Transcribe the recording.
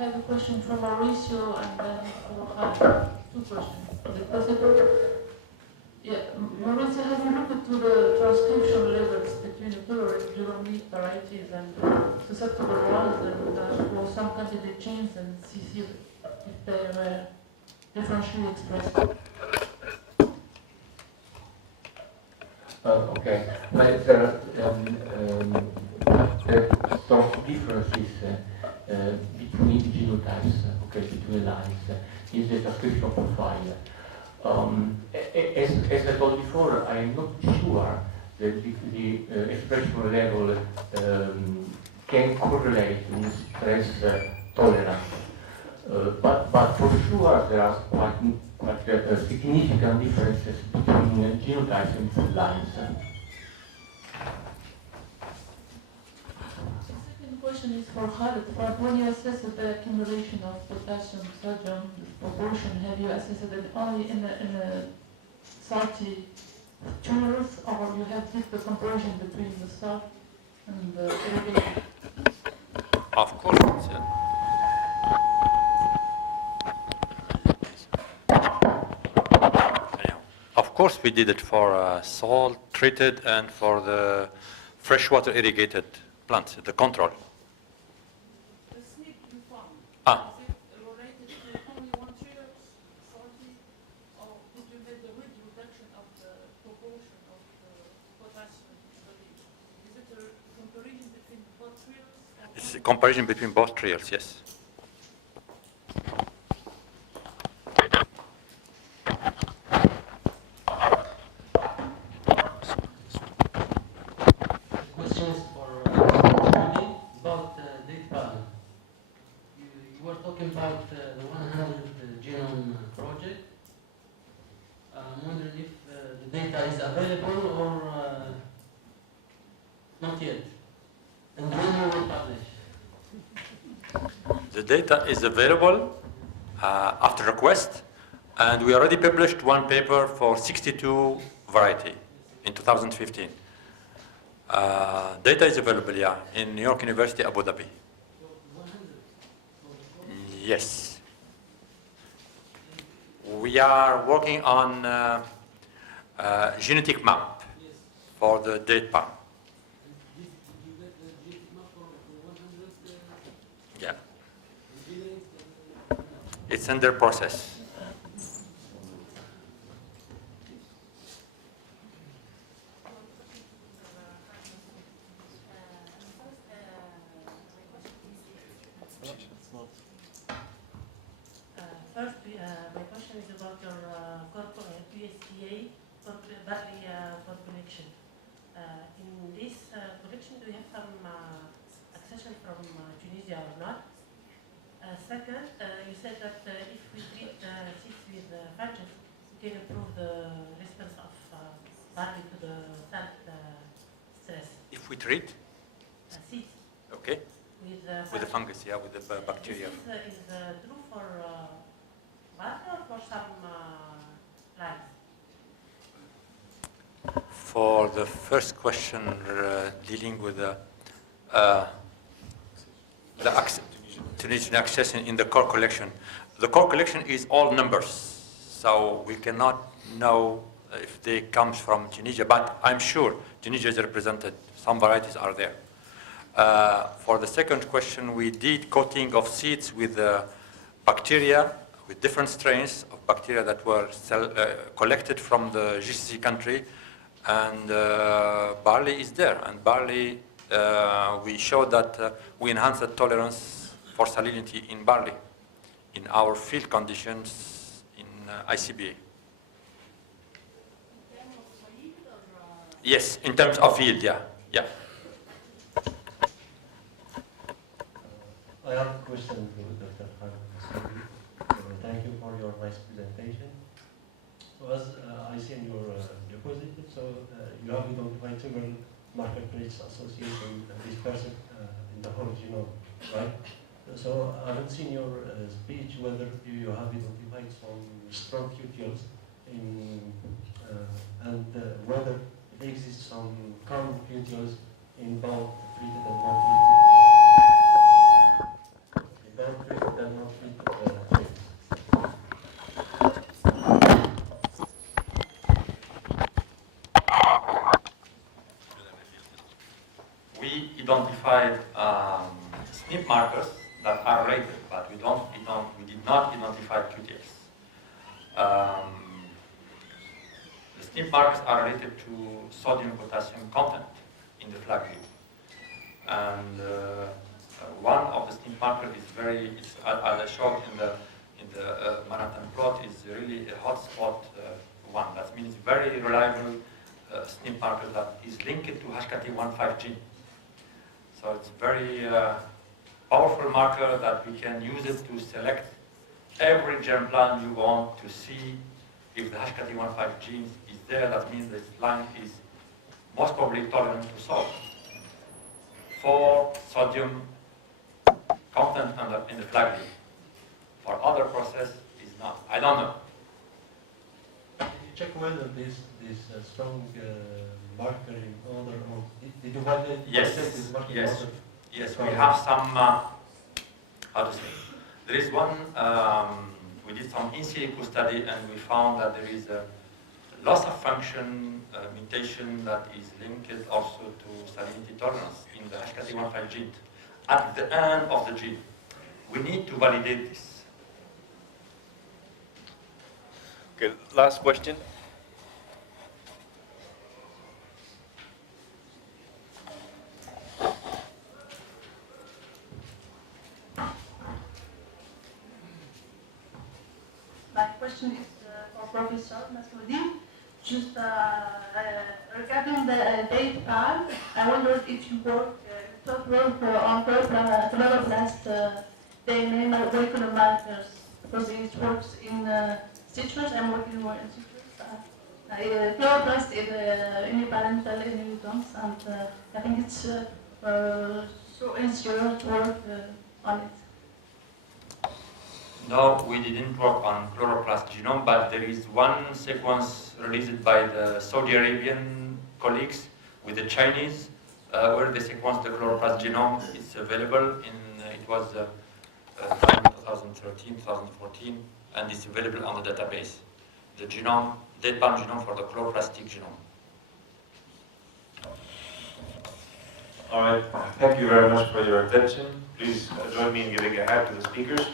have a question for Maurizio and then for Khales. Two questions. Is it possible? Yeah, Maurizio, have you looked into the transcription levels between the tolerant durum wheat varieties and susceptible ones, and for some candidate genes, and see if they were differentially expressed? Okay, but there are some differences between genotypes, okay, between lines, in the transcription profile. As I told before, I'm not sure that the expression level can correlate with stress tolerance. But for sure there are quite significant differences between genotypes and cell lines. The question is for Khales. When you assess the accumulation of potassium, sodium proportion, have you assessed it only in the salty tumors, or you have did the comparison between the salt and the irrigation? Of course. Of course, we did it for salt treated and for the freshwater irrigated plants, the control. The SNP you found, Ah. is it related to only one trial, salty, or did you make the reduction of the proportion of the potassium? Is it a comparison between both trials? It's a comparison between both trials, yes. Questions for about date pattern. You were talking about the 100 genome project. I'm wondering if the data is available or not yet, and when you will publish. The data is available after request, and we already published one paper for 62 variety in 2015. Data is available, yeah, in New York University, Abu Dhabi. Yes. We are working on genetic map for the date palm. Yeah. It's under process. First, my question is about your PSTA Brini collection. In this collection, do you have some accession from Tunisia or not? Second, you said that if we treat seeds with fungus, we can improve the response of barley to the salt stress. If we treat? Seeds. Okay. With the fungus, yeah, with the bacteria. This is true for barley or for some plants? For the first question, dealing with the Tunisian accession in the core collection. The core collection is all numbers, so we cannot know if they come from Tunisia, but I'm sure Tunisia is represented. Some varieties are there. For the second question, we did coating of seeds with bacteria, with different strains of bacteria that were collected from the GCC country, and barley is there. And barley, we showed that we enhanced the tolerance for salinity in barley in our field conditions in ICBA. Yes, in terms of yield, yeah. Yeah. I have a question to Dr. Khales. Thank you for your nice presentation. So as I see in your diapositive, so you have identified several marketplace association dispersed in the whole genome, right? So I haven't seen your speech whether you have identified some strong QTLs in and whether there exists some common QTLs in both treated and non-treated markers that are related, but we did not identify QTX. The SNP markers are related to sodium-potassium content in the flag group. And one of the SNP markers is as I showed in the Manhattan plot, is really a hotspot one. That means very reliable SNP marker that is linked to HKT15 gene. So it's very powerful marker that we can use it to select every germplasm you want to see if the HKT15 gene is there. That means this line is most probably tolerant to salt. For sodium content in the flag leaf. For other process is not. I don't know. Did you check whether this strong marker in order, or did you validate Yes. this marker in Yes. order? Yes, we have some, how to say, there is one, we did some in silico study and we found that there is a loss of function mutation that is linked also to salinity tolerance in the HKT15 gene at the end of the gene. We need to validate this. Okay, last question. My question is for Professor Masmoudi. Just regarding the date plan, I wondered if you work on chloroplast DNA molecular markers, because it works in citrus. I'm working more in citrus. Chloroplast is uniparental inhibitons, and I think it's so easier to work on it. No, we didn't work on chloroplast genome, but there is one sequence released by the Saudi Arabian colleagues with the Chinese, where they sequenced the chloroplast genome. It's available it was 2013, 2014, and it's available on the database. The genome, Débat genome for the chloroplastic genome. All right, thank you very much for your attention. Please join me in giving a hand to the speakers.